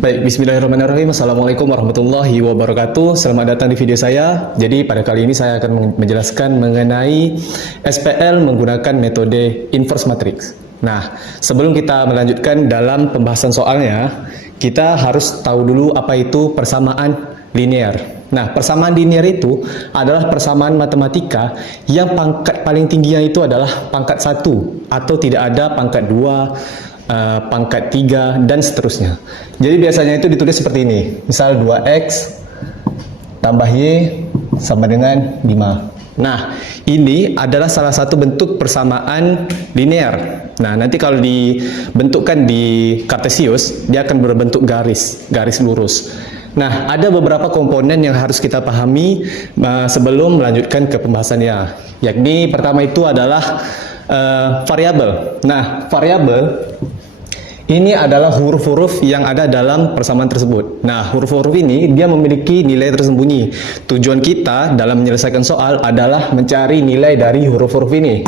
Baik, bismillahirrahmanirrahim. Assalamualaikum warahmatullahi wabarakatuh. Selamat datang di video saya. Jadi pada kali ini saya akan menjelaskan mengenai SPL menggunakan metode inverse matrix. Nah, sebelum kita melanjutkan dalam pembahasan soalnya, kita harus tahu dulu apa itu persamaan linear. Nah, persamaan linear itu adalah persamaan matematika yang pangkat paling tingginya itu adalah pangkat 1 atau tidak ada pangkat 2, pangkat 3, dan seterusnya. Jadi biasanya itu ditulis seperti ini. Misal 2x tambah y sama dengan 5. Nah, ini adalah salah satu bentuk persamaan linear. Nah, nanti kalau dibentukkan di Kartesius, dia akan berbentuk garis lurus. Nah, ada beberapa komponen yang harus kita pahami sebelum melanjutkan ke pembahasannya. Yakni pertama itu adalah variabel. Nah, variabel ini adalah huruf-huruf yang ada dalam persamaan tersebut. Nah, huruf-huruf ini dia memiliki nilai tersembunyi. Tujuan kita dalam menyelesaikan soal adalah mencari nilai dari huruf-huruf ini.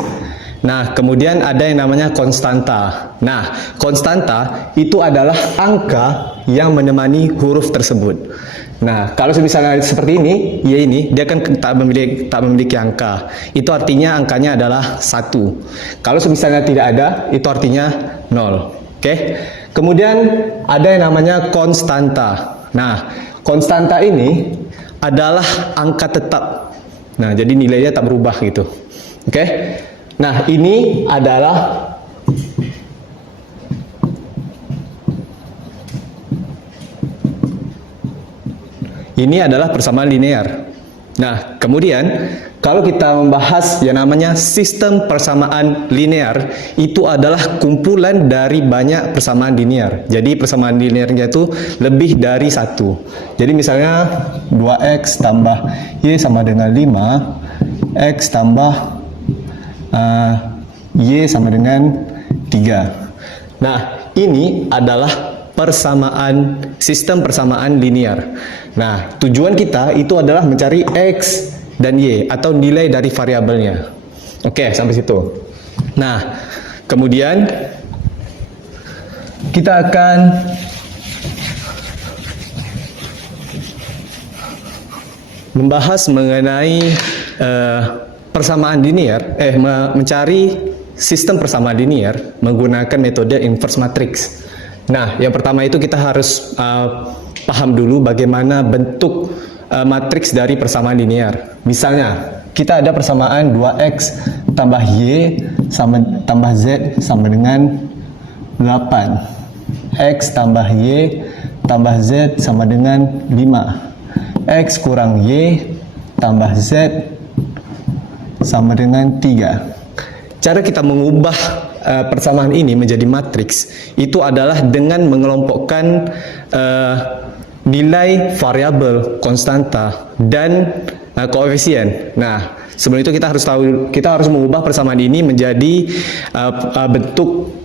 Nah, kemudian ada yang namanya konstanta. Nah, konstanta itu adalah angka yang menemani huruf tersebut. Nah, kalau misalnya seperti ini, y ini, dia kan tak memiliki angka. Itu artinya angkanya adalah 1. Kalau misalnya tidak ada, itu artinya 0. Oke. Kemudian ada yang namanya konstanta. Nah, konstanta ini adalah angka tetap. Nah, jadi nilainya tak berubah gitu. Oke. Nah, ini adalah persamaan linear. Nah, kemudian kalau kita membahas yang namanya sistem persamaan linear, itu adalah kumpulan dari banyak persamaan linear. Jadi persamaan linearnya itu lebih dari 1. Jadi misalnya 2x tambah y sama dengan 5, x tambah y sama dengan 3. Nah, ini adalah sistem persamaan linear. Nah, tujuan kita itu adalah mencari x dan y atau nilai dari variabelnya. Oke, sampai situ. Nah, kemudian kita akan membahas mengenai persamaan linear, mencari sistem persamaan linear menggunakan metode inverse matrix. Nah, yang pertama itu kita harus paham dulu bagaimana bentuk matriks dari persamaan linear. Misalnya, kita ada persamaan 2x tambah y tambah z sama dengan 8. X tambah y tambah z sama dengan 5. X kurang y tambah z sama dengan 3. Cara kita mengubah persamaan ini menjadi matriks itu adalah dengan mengelompokkan nilai variabel, konstanta, dan koefisien. Nah, sebelum itu kita harus mengubah persamaan ini menjadi bentuk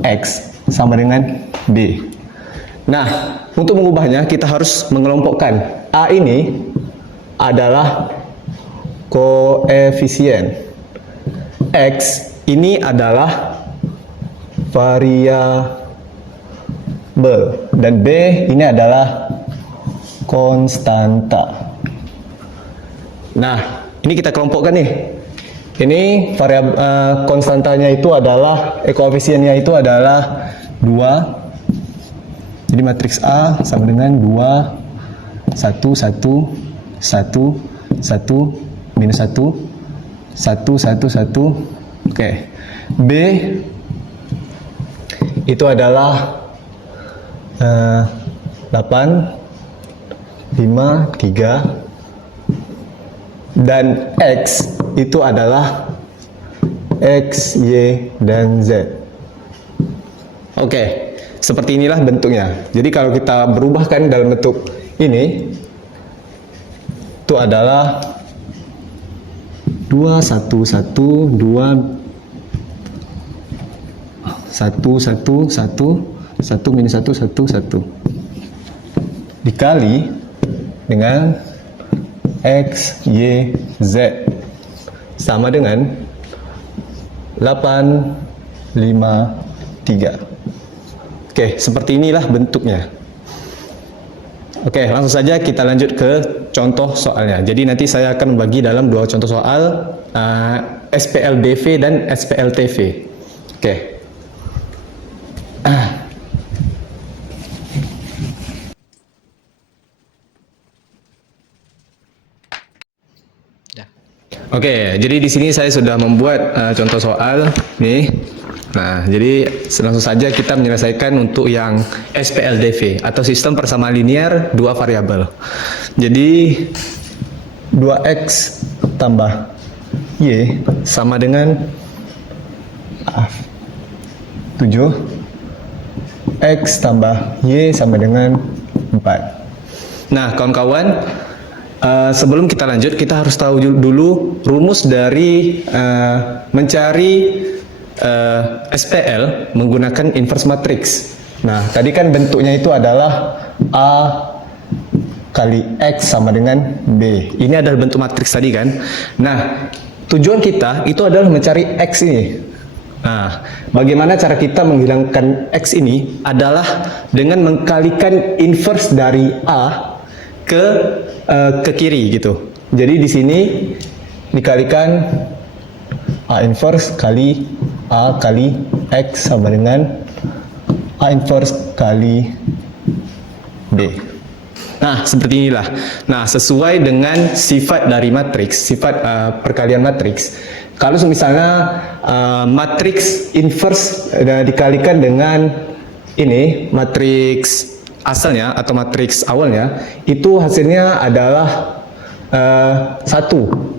ax sama dengan b. Nah, untuk mengubahnya kita harus mengelompokkan. A ini adalah koefisien, x ini adalah variabel, dan B ini adalah konstanta. Nah, ini kita kelompokkan nih. Ini variabel konstantanya itu adalah koefisiennya itu adalah 2. Jadi matriks A sama dengan 2 1 1 1 1 minus 1 1 1 1. Oke. B itu adalah 8 5 3, dan X itu adalah X, Y, dan Z. Oke, seperti inilah bentuknya. Jadi kalau kita berubahkan dalam bentuk ini, itu adalah 2 1 1 2 1 1 1 minus 1 1 1 dikali dengan X, Y, Z sama dengan 8 5 3. Oke, seperti inilah bentuknya. Oke, langsung saja kita lanjut ke contoh soalnya. Jadi nanti saya akan membagi dalam dua contoh soal, SPLDV dan SPLTV. Oke. Oke, jadi di sini saya sudah membuat contoh soal nih. Nah, jadi langsung saja kita menyelesaikan untuk yang SPLDV atau sistem persamaan linear dua variabel. Jadi 2x tambah y sama dengan 7, x tambah y sama dengan 4. Nah, kawan-kawan, sebelum kita lanjut, kita harus tahu dulu rumus dari mencari SPL menggunakan inverse matrix. Nah, tadi kan bentuknya itu adalah A kali X sama dengan B. Ini adalah bentuk matriks tadi kan. Nah, tujuan kita itu adalah mencari X ini. Nah, bagaimana cara kita menghilangkan X ini adalah dengan mengkalikan inverse dari A ke kiri gitu. Jadi di sini dikalikan A inverse kali A kali X sama dengan A inverse kali B. Nah, seperti inilah. Nah, sesuai dengan sifat dari matriks, sifat perkalian matriks. Kalau misalnya matriks inverse dikalikan dengan ini matriks asalnya atau matriks awalnya, itu hasilnya adalah 1.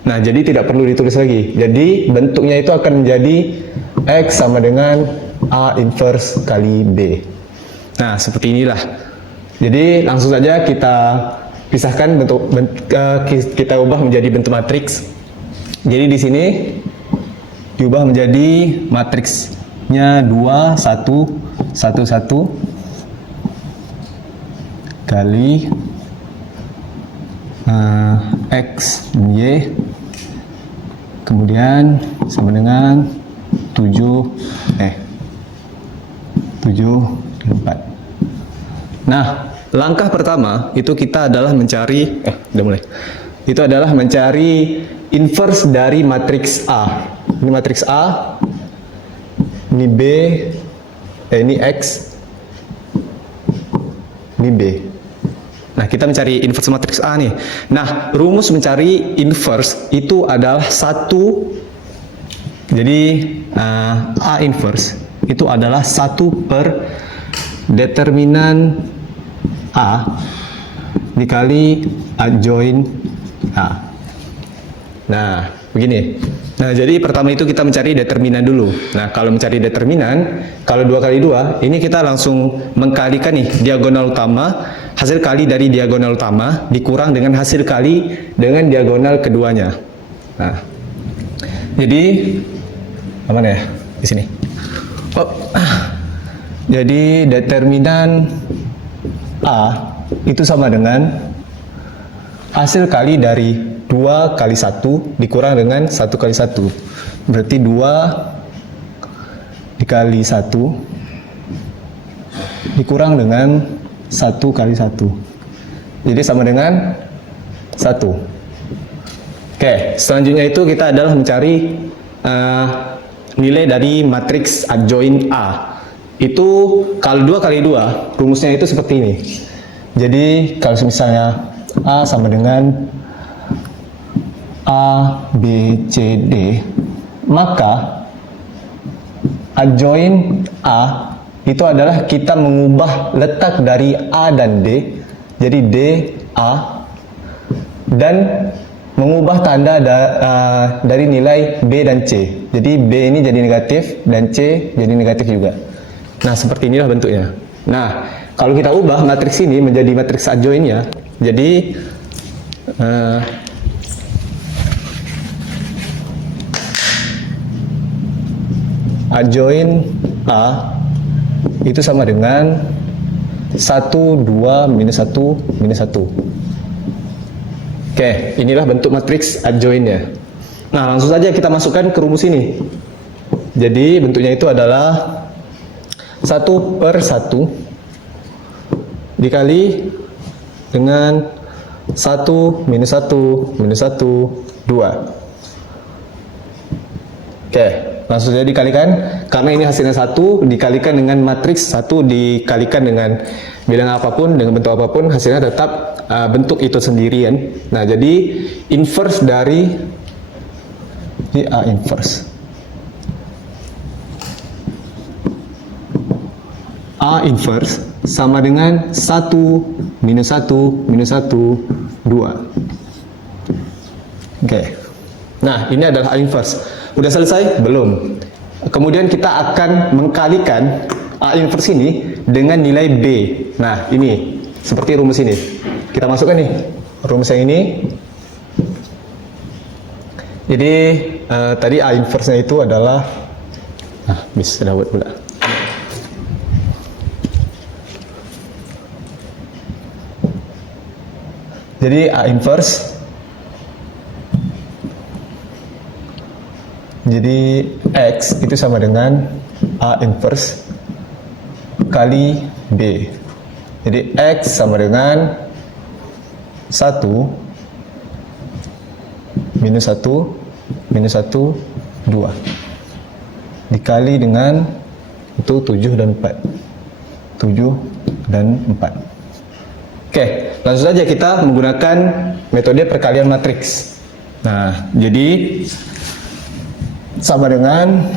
Nah, jadi tidak perlu ditulis lagi. Jadi bentuknya itu akan menjadi X sama dengan A inverse kali B. Nah, seperti inilah. Jadi langsung saja kita pisahkan kita ubah menjadi bentuk matriks. Jadi di sini diubah menjadi matriksnya 2 1 1 1 kali X dan Y, kemudian sama dengan 7 dan 4. Nah, langkah pertama itu kita adalah mencari itu adalah mencari inverse dari matriks A. Ini matriks A, ini B, ini X, ini B. Nah, kita mencari inverse matriks A nih. Nah, rumus mencari inverse itu adalah 1. Jadi A inverse itu adalah 1 per determinan A dikali adjoint A. Nah, begini. Nah, jadi pertama itu kita mencari determinan dulu. Nah, kalau mencari determinan, kalau 2 kali 2, ini kita langsung mengkalikan nih diagonal utama, hasil kali dari diagonal utama dikurang dengan hasil kali dengan diagonal keduanya. Nah, jadi mana ya? Di sini. Jadi determinan A itu sama dengan hasil kali dari 2 kali 1 dikurang dengan 1 kali 1. Berarti 2 dikali 1 dikurang dengan 1 kali 1. Jadi sama dengan 1. Oke, selanjutnya itu kita adalah mencari nilai dari matriks adjoint A. Itu kalau 2 kali 2, rumusnya itu seperti ini. Jadi kalau misalnya A sama dengan A, B, C, D, maka adjoint A itu adalah kita mengubah letak dari A dan D, jadi D, A, dan mengubah tanda dari nilai B dan C. Jadi B ini jadi negatif dan C jadi negatif juga. Nah, seperti inilah bentuknya. Nah, kalau kita ubah matriks ini menjadi matriks adjointnya, jadi adjoint A itu sama dengan 1, 2, minus 1, minus 1. Oke, inilah bentuk matriks adjointnya. Nah, langsung saja kita masukkan ke rumus ini. Jadi bentuknya itu adalah 1/1 dikali dengan 1 minus 1 minus 1, 2. Oke, langsung saja dikalikan. Karena ini hasilnya 1 dikalikan dengan matriks 1 dikalikan dengan bilangan apapun, dengan bentuk apapun, hasilnya tetap bentuk itu sendirian. Nah, jadi inverse dari ini A inverse. A inverse sama dengan 1 minus 1 minus 1, 2. Oke. Nah, ini adalah A inverse. Udah selesai? Belum. Kemudian kita akan mengkalikan A inverse ini dengan nilai B. Nah, ini seperti rumus ini. Kita masukkan nih rumus yang ini. Jadi tadi A inverse-nya itu adalah bisa dapat pula. Jadi A inverse, jadi X itu sama dengan A inverse kali B. Jadi X sama dengan 1 minus 1 minus 1, 2 dikali dengan itu 7 dan 4. 7 dan 4. Oke, langsung saja kita menggunakan metode perkalian matriks. Nah, jadi sama dengan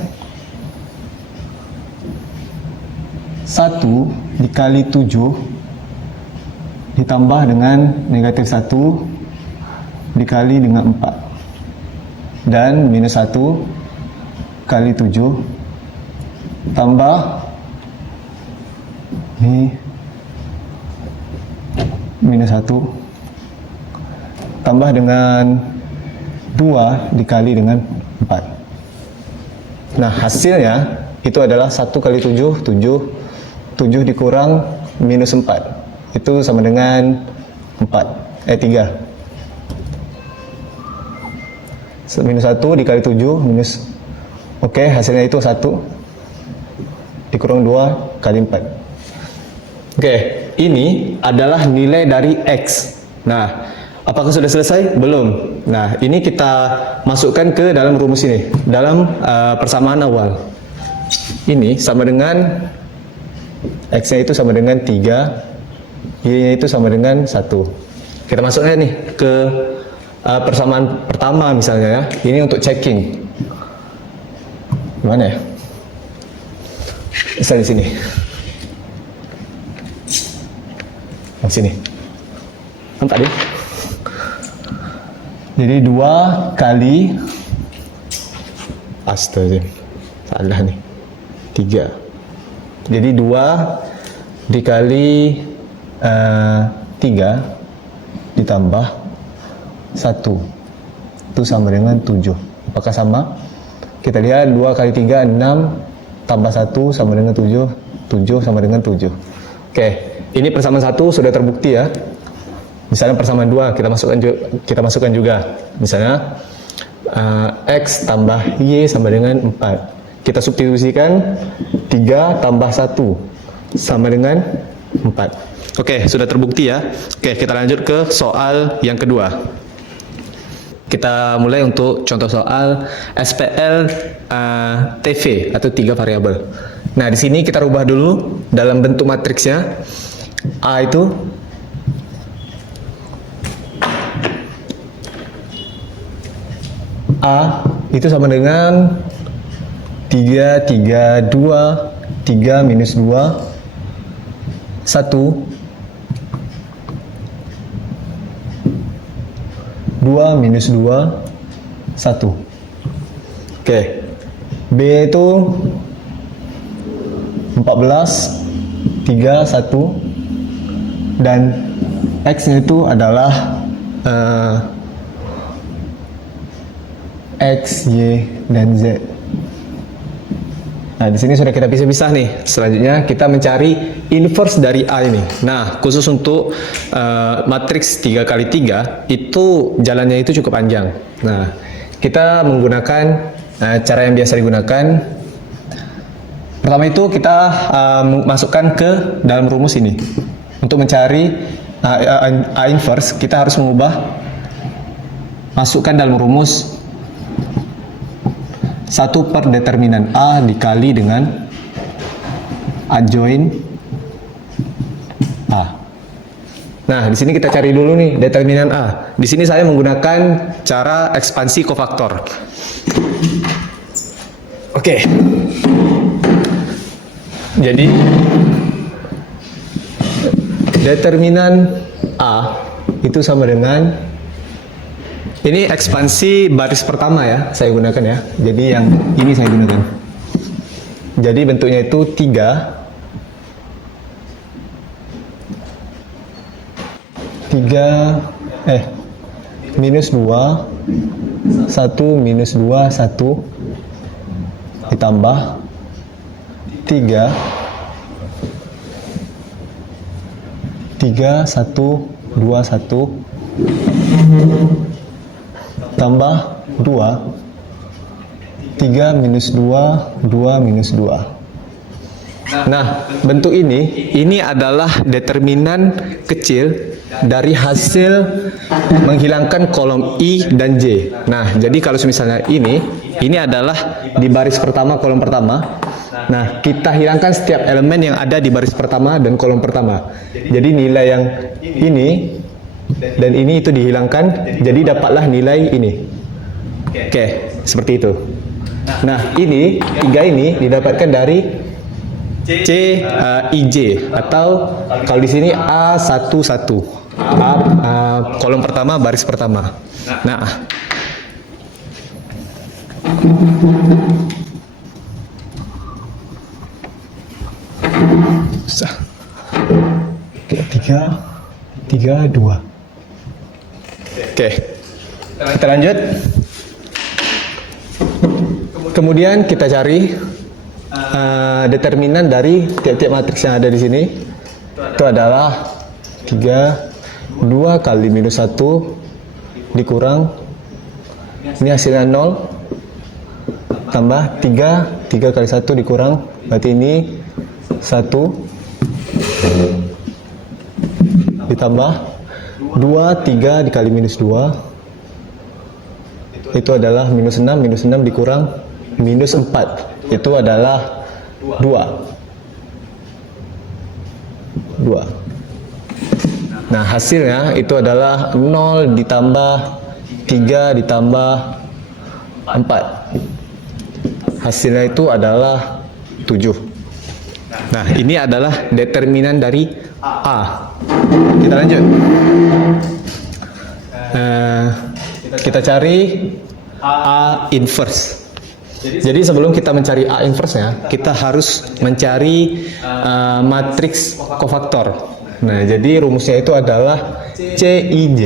1 dikali 7 ditambah dengan negatif 1 dikali dengan 4 dan minus 1 kali 7 tambah ini minus 1 tambah dengan 2 dikali dengan 4. Nah, hasilnya itu adalah 1 kali 7, 7 dikurang minus 4. Itu sama dengan 3. Minus 1 dikali 7, minus. Oke, hasilnya itu 1 dikurang 2 kali 4. Oke, ini adalah nilai dari X. Nah, apakah sudah selesai? Belum. Nah, ini kita masukkan ke dalam rumus ini, dalam persamaan awal. Ini sama dengan X-nya itu sama dengan 3, Y-nya itu sama dengan 1. Kita masukkan nih ke persamaan pertama misalnya ya. Ini untuk checking. Gimana ya? Bisa di sini. Di sini. Nampak dia? Jadi 2 kali astaga. Salah nih. 3. Jadi 2 dikali 3 ditambah 1 itu sama dengan 7. Apakah sama? Kita lihat 2 kali 3 6 tambah 1 sama dengan 7, 7 sama dengan 7. Oke, ini persamaan 1 sudah terbukti ya. Misalnya persamaan 2 kita masukkan juga. Misalnya X tambah Y sama dengan 4. Kita substitusikan 3 tambah 1 sama dengan 4. Oke, sudah terbukti ya. Oke, kita lanjut ke soal yang kedua. Kita mulai untuk contoh soal SPL TV atau 3 variabel. Nah, di sini kita rubah dulu dalam bentuk matriksnya. A itu sama dengan 3, 3, 2, 3 minus 2, 1, 2 minus 2, 1. Oke, B itu 14, 3, 1, dan X-nya itu adalah X, Y, dan Z. Nah, di sini sudah kita pisah-pisah nih. Selanjutnya kita mencari inverse dari A ini. Nah, khusus untuk matriks 3 kali 3 itu jalannya itu cukup panjang. Nah, kita menggunakan cara yang biasa digunakan. Pertama itu kita masukkan ke dalam rumus ini. Untuk mencari A inverse, kita harus masukkan dalam rumus 1 per determinan A dikali dengan adjoint A. Nah, di sini kita cari dulu nih determinan A. Di sini saya menggunakan cara ekspansi kofaktor. Oke. Jadi determinan A itu sama dengan, ini ekspansi baris pertama ya, saya gunakan ya. Jadi yang ini saya gunakan. Jadi bentuknya itu 3 minus 2 1 minus 2 1 ditambah 3 1 2 1 tambah 2 3 minus 2 2 minus 2. Nah, bentuk ini adalah determinan kecil dari hasil menghilangkan kolom I dan J. Nah, jadi kalau misalnya ini adalah di baris pertama, kolom pertama. Nah, kita hilangkan setiap elemen yang ada di baris pertama dan kolom pertama. Jadi nilai yang ini dan ini itu dihilangkan, jadi dapatlah nilai ini. Oke, seperti itu. Nah, 3 ini didapatkan dari IJ atau kalau di sini A11, kolom pertama, baris pertama. Nah, Oke, 3 2. Oke, kita lanjut. Kemudian kita cari determinan dari tiap-tiap matriks yang ada di sini. Itu adalah 2 kali minus 1 dikurang, ini hasilnya 0, tambah 3 kali 1 dikurang, berarti ini 1, ditambah 2 3 dikali minus 2, itu adalah minus 6 dikurang minus 4, itu adalah 2. Nah, hasilnya itu adalah 0 ditambah 3 ditambah 4. Hasilnya itu adalah 7. Nah, ini adalah determinan dari A. Kita lanjut. Kita cari A inverse. Jadi sebelum kita mencari A inverse-nya, kita harus mencari matriks kofaktor. Nah, jadi rumusnya itu adalah CIJ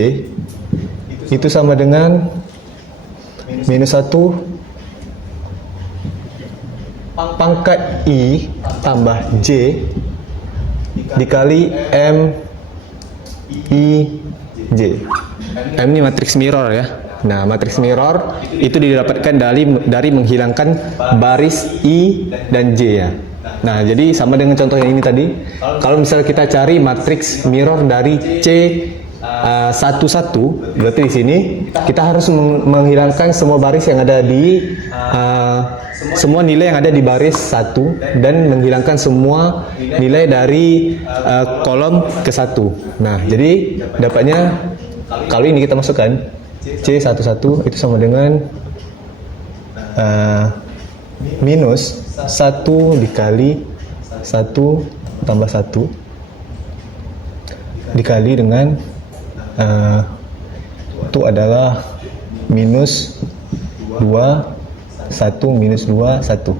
itu sama dengan minus 1 pangkat I tambah J dikali M I J. M ini matriks mirror ya. Nah, matriks mirror itu didapatkan dari menghilangkan baris I dan J ya. Nah, jadi sama dengan contoh yang ini tadi. Kalau misalnya kita cari matriks mirror dari C11, berarti di sini kita harus menghilangkan semua baris yang ada di semua nilai yang ada di baris 1 dan menghilangkan semua nilai dari kolom ke 1. Nah, jadi dapatnya kalau ini kita masukkan C11 itu sama dengan minus 1 dikali 1 tambah 1 dikali dengan itu adalah minus 2 1 minus 2 1.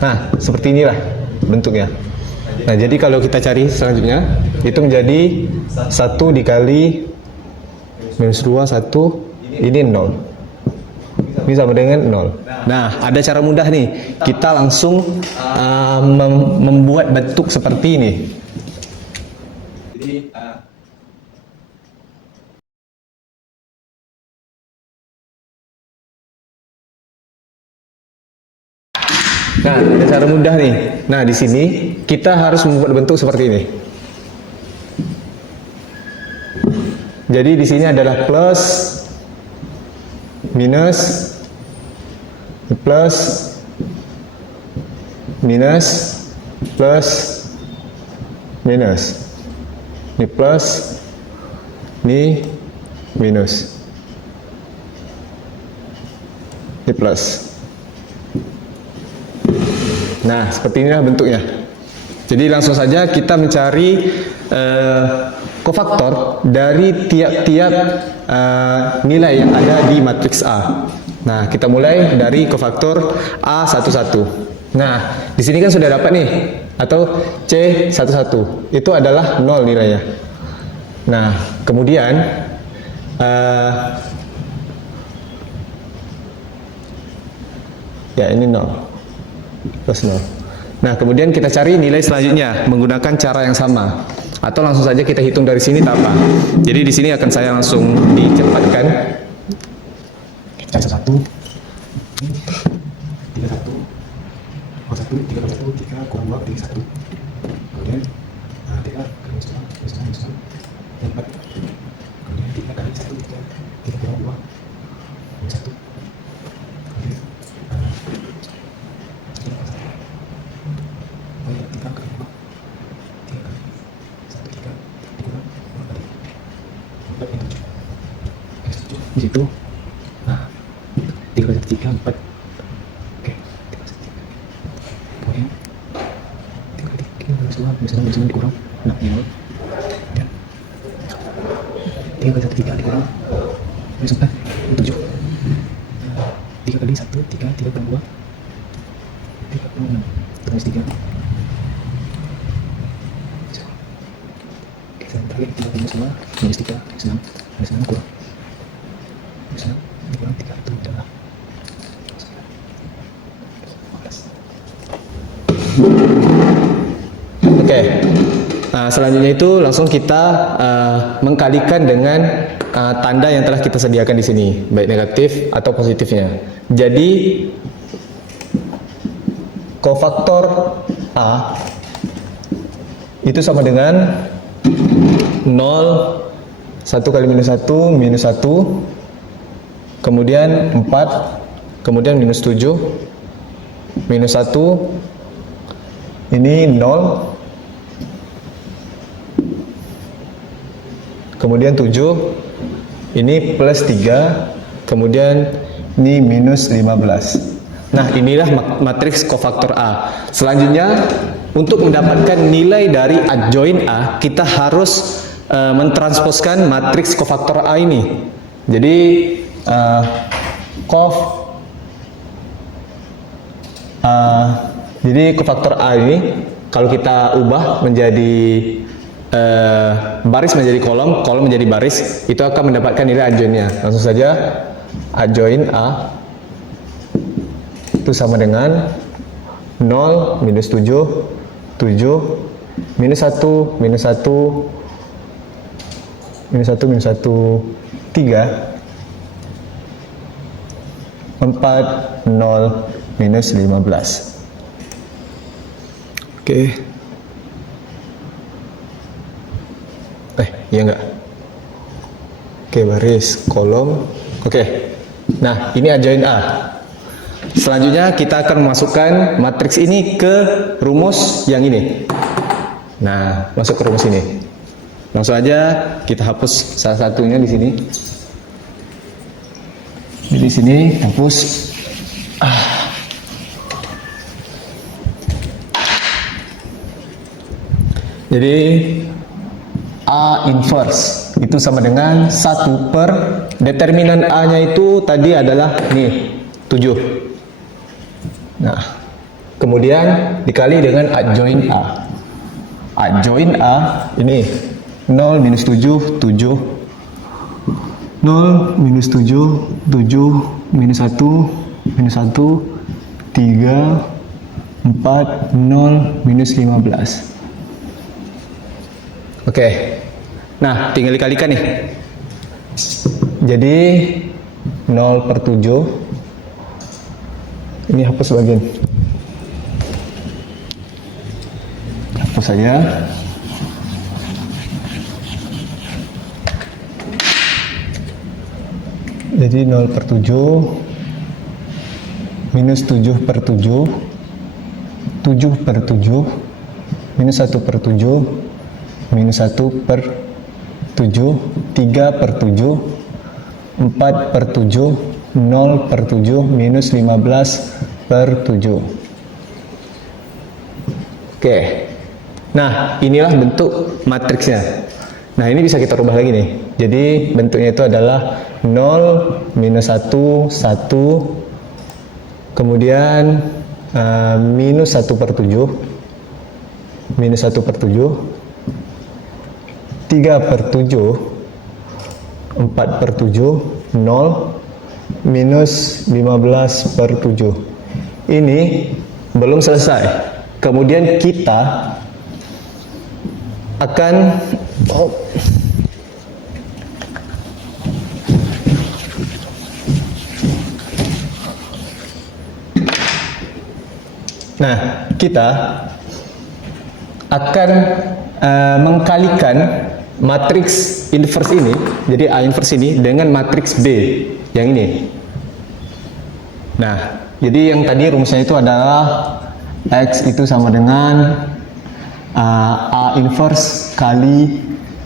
Nah, seperti inilah bentuknya. Nah, jadi kalau kita cari selanjutnya itu menjadi 1 dikali minus 2 1, ini 0. Ini sama dengan 0. Nah, ada cara mudah nih. Kita langsung membuat bentuk seperti ini. Nah, ada cara mudah nih. Nah, di sini kita harus membuat bentuk seperti ini. Jadi di sini adalah plus, minus, plus, minus, plus, minus. Ini plus, ini minus. Ini plus. Nah, seperti inilah bentuknya. Jadi langsung saja kita mencari kofaktor dari tiap-tiap nilai yang ada di matriks A. Nah, kita mulai dari kofaktor A11. Nah, di sini kan sudah dapat nih, atau C11. Itu adalah 0 nilainya. Nah, kemudian ya ini 0 plus 0. Nah, kemudian kita cari nilai selanjutnya menggunakan cara yang sama, atau langsung saja kita hitung dari sini tak apa. Jadi di sini akan saya langsung dicepatkan. Kita cari 1 3 1 1 3 1 3 kurang 2 3 1. Kemudian 3 kurang 1 4. Kemudian 3 kali 1 3 kurang 2 1. Di situ, nah, 3 kali 3 4. Oke, 3 kali 3. Kemudian 3 kali 3 misalnya dikurang 6 ya. Dan 3 kali 1 3 dikurang 9 7. 3 kali 1 3 3 kurang 2 36 terus 3. Oke, sebentar lagi 3 minus 2 minus 3 6 minus 6 kurang 9 dikurang 3 itu adalah 15. Oke. Nah, selanjutnya itu langsung kita mengkalikan dengan tanda yang telah kita sediakan di sini, baik negatif atau positifnya. Jadi kofaktor A itu sama dengan 0 1 kali minus 1 minus 1, kemudian 4, kemudian minus 7 minus 1, ini 0, kemudian 7, ini plus 3, kemudian ini minus 15. Nah, inilah matriks kofaktor A. Selanjutnya, untuk mendapatkan nilai dari adjoin A, kita harus mentransposkan matriks kofaktor A ini. Jadi jadi kofaktor A ini kalau kita ubah menjadi baris menjadi kolom, kolom menjadi baris, itu akan mendapatkan nilai adjoinnya. Langsung saja adjoin A itu sama dengan 0 minus 7 minus 1 minus 1 minus 1 minus 1 3 4 0 minus 15. Oke. Iya enggak? Oke, baris kolom. Oke. Nah, ini adjoin A. Selanjutnya kita akan memasukkan matriks ini ke rumus yang ini. Nah, masuk ke rumus ini. Langsung aja kita hapus salah satunya di sini. Di sini hapus. Jadi A inverse itu sama dengan 1 per determinan A-nya itu tadi adalah nih 7. Nah, kemudian dikali dengan adjoin A. Adjoin A ini 0 minus 7 7 0 minus 7 7 minus 1 minus 1 3 4 0 minus 15. Oke. Nah, tinggal dikalikan nih. Jadi 0 per 7. Ini hapus bagian. saja. Jadi 0/7 minus 7/7, 7/7 minus 1/7 minus 1/7, 3/7, 4/7, 0/7 minus 15/7. Oke. Nah, inilah bentuk matriksnya. Nah, ini bisa kita rubah lagi nih. Jadi bentuknya itu adalah 0, minus 1, 1, kemudian minus 1/7, minus 1/7, 3/7, 4/7, 0, minus 15/7. Ini belum selesai. Kemudian kita akan kita akan mengkalikan matriks inverse ini, jadi A inverse ini dengan matriks B yang ini. Nah, jadi yang tadi rumusnya itu adalah X itu sama dengan A inverse kali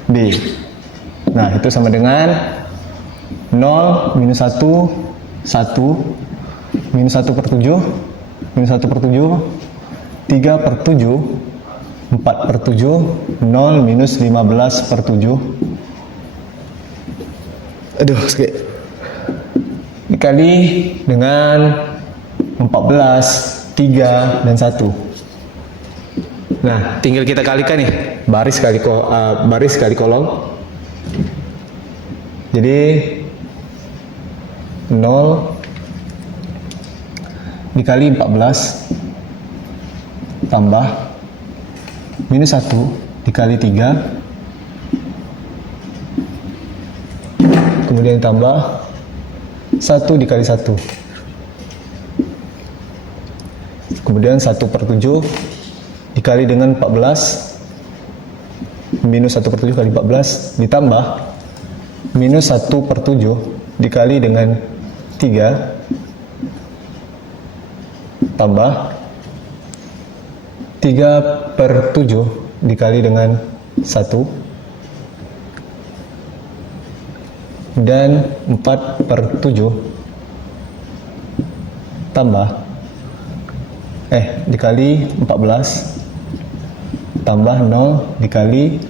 B. Nah, itu sama dengan 0, minus 1, 1, minus 1/7, minus 1/7, 3/7, 4/7, 0, minus 15/7. Aduh, sakit. Dikali dengan 14, 3, dan 1. Nah, tinggal kita kalikan nih, baris kali kolom. Jadi 0 dikali 14 tambah minus 1 dikali 3, kemudian tambah 1 dikali 1, kemudian 1/7 dikali dengan 14, minus 1/7 kali 14, ditambah minus 1/7 dikali dengan 3, tambah 3/7 dikali dengan 1, dan 4/7 tambah dikali 14 tambah 0 dikali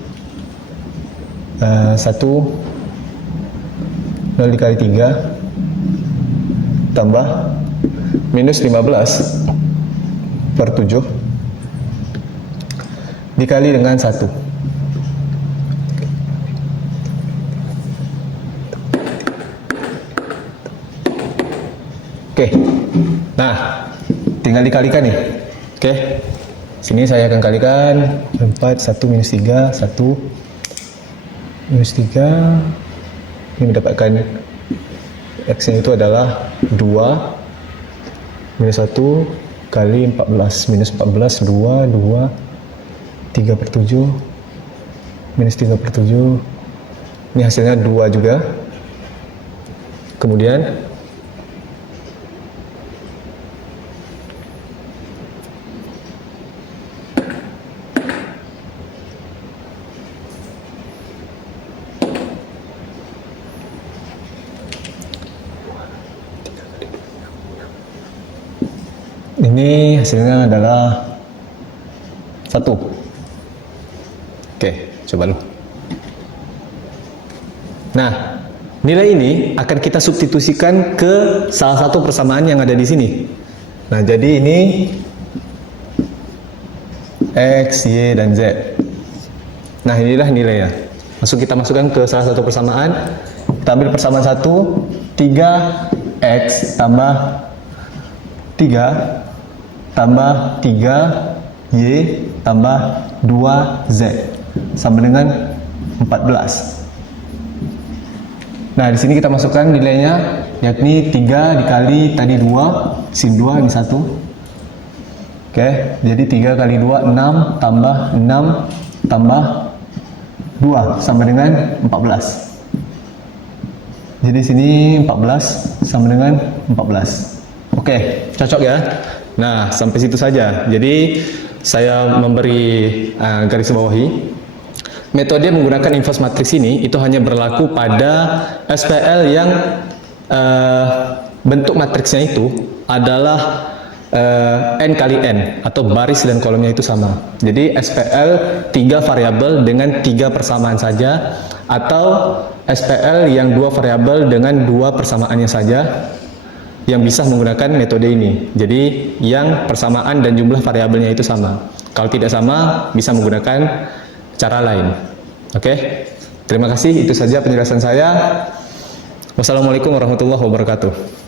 1, 0 dikali 3 tambah minus 15/7 dikali dengan 1. Oke. Nah, tinggal dikalikan nih. Oke. Sini saya akan kalikan 4, 1 minus 3, 1 minus 3. Ini mendapatkan X-nya itu adalah 2 minus 1 kali 14, minus 14, 2, 2, 3/7, minus 3/7, ini hasilnya 2 juga. Kemudian ini hasilnya adalah 1. Oke, coba dulu. Nah, nilai ini akan kita substitusikan ke salah satu persamaan yang ada di sini. Nah, jadi ini X, Y, dan Z. Nah, inilah nilainya. Kita masukkan ke salah satu persamaan. Kita ambil persamaan 1, 3X tambah 3 tambah 3Y tambah 2Z sama dengan 14. Nah, di sini kita masukkan nilainya, yakni 3 dikali tadi 2, sini 2, ini 1. Oke, jadi 3 kali 2, 6, tambah 6, tambah 2, sama dengan 14. Jadi sini 14 sama dengan 14. Oke, cocok ya. Nah, sampai situ saja. Jadi saya memberi garis bawahi. Metode menggunakan inverse matrix ini itu hanya berlaku pada SPL yang bentuk matriksnya itu adalah n kali n atau baris dan kolomnya itu sama. Jadi SPL 3 variabel dengan 3 persamaan saja, atau SPL yang 2 variabel dengan 2 persamaannya saja yang bisa menggunakan metode ini. Jadi yang persamaan dan jumlah variabelnya itu sama. Kalau tidak sama, bisa menggunakan cara lain. Oke, terima kasih. Itu saja penjelasan saya. Wassalamualaikum warahmatullahi wabarakatuh.